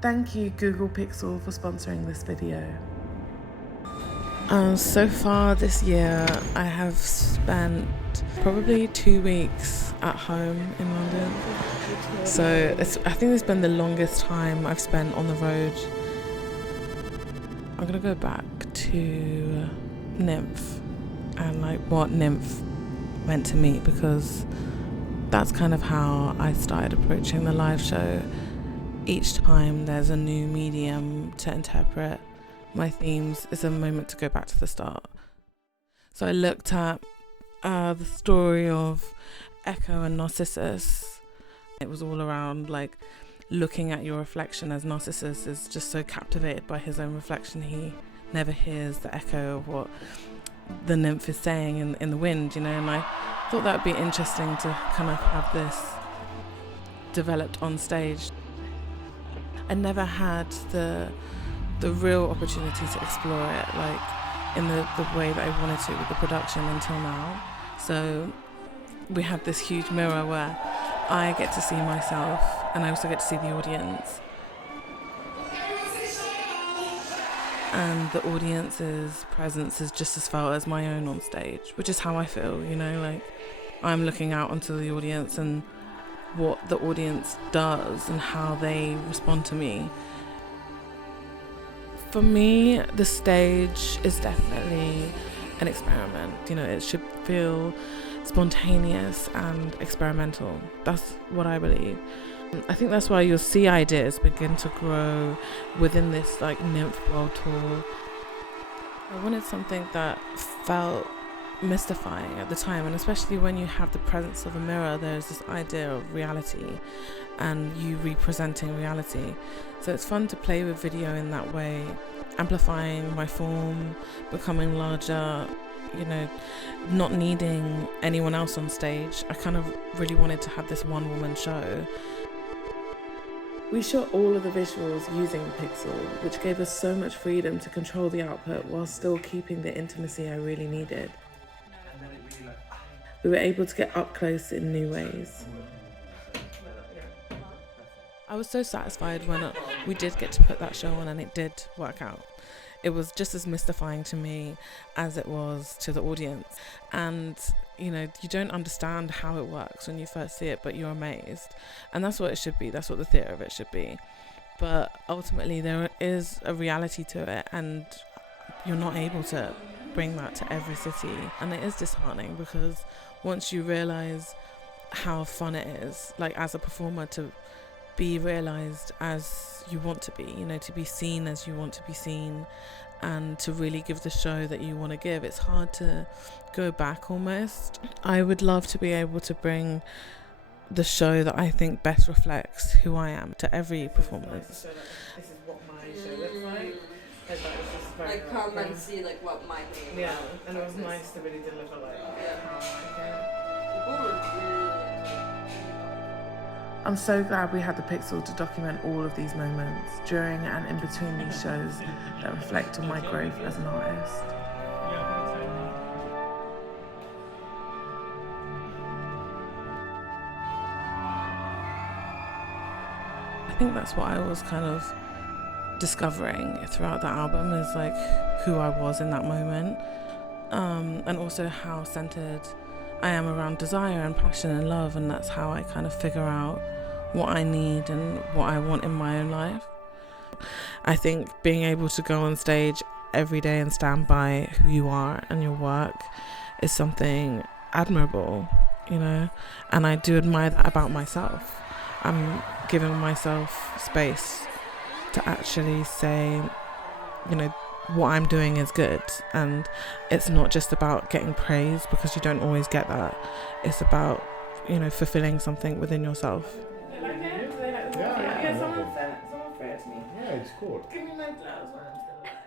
Thank you Google Pixel for sponsoring this video. So far this year I have spent probably 2 weeks at home in London. So I think it's been the longest time I've spent on the road. I'm gonna go back to Nymph and like what Nymph meant to me, because that's kind of how I started approaching the live show. Each time there's a new medium to interpret my themes, is a moment to go back to the start. So I looked at the story of Echo and Narcissus. It was all around like looking at your reflection, as Narcissus is just so captivated by his own reflection he never hears the echo of what the nymph is saying in the wind, you know. And I thought that would be interesting to kind of have this developed on stage. I never had the real opportunity to explore it like in the way that I wanted to with the production until now. So we have this huge mirror where I get to see myself and I also get to see the audience. And the audience's presence is just as felt as my own on stage, which is how I feel, you know, like I'm looking out onto the audience and what the audience does and how they respond to me. For me, the stage is definitely an experiment. You know, it should feel spontaneous and experimental. That's what I believe. I think that's why you'll see ideas begin to grow within this like Nymph World Tour. I wanted something that felt mystifying at the time, and especially when you have the presence of a mirror, there's this idea of reality and you representing reality. So it's fun to play with video in that way, amplifying my form, becoming larger, you know, not needing anyone else on stage. I kind of really wanted to have this one woman show. We shot all of the visuals using Pixel, which gave us so much freedom to control the output while still keeping the intimacy I really needed. We were able to get up close in new ways. I was so satisfied when we did get to put that show on and it did work out. It was just as mystifying to me as it was to the audience. And, you know, you don't understand how it works when you first see it, but you're amazed. And that's what it should be. That's what the theatre of it should be. But ultimately there is a reality to it, and you're not able to bring that to every city. And it is disheartening, because once you realise how fun it is, like as a performer, to be realised as you want to be, you know, to be seen as you want to be seen, and to really give the show that you want to give, it's hard to go back almost. I would love to be able to bring the show that I think best reflects who I am to every performance. This is what my show looks like. Like come and see like what my name. Yeah, and it was nice to really deliver like how I came. I'm so glad we had the Pixel to document all of these moments during and in between these shows that reflect on my growth as an artist. I think that's what I was kind of discovering throughout the album, is like who I was in that moment, and also how centered I am around desire and passion and love, and that's how I kind of figure out what I need and what I want in my own life. I think being able to go on stage every day and stand by who you are and your work is something admirable, you know, and I do admire that about myself. I'm giving myself space to actually say, you know, what I'm doing is good, and it's not just about getting praise, because you don't always get that. It's about, you know, fulfilling something within yourself. They like it? Yeah, someone threw it to me. Yeah, it's cool. Give me my flowers when I'm still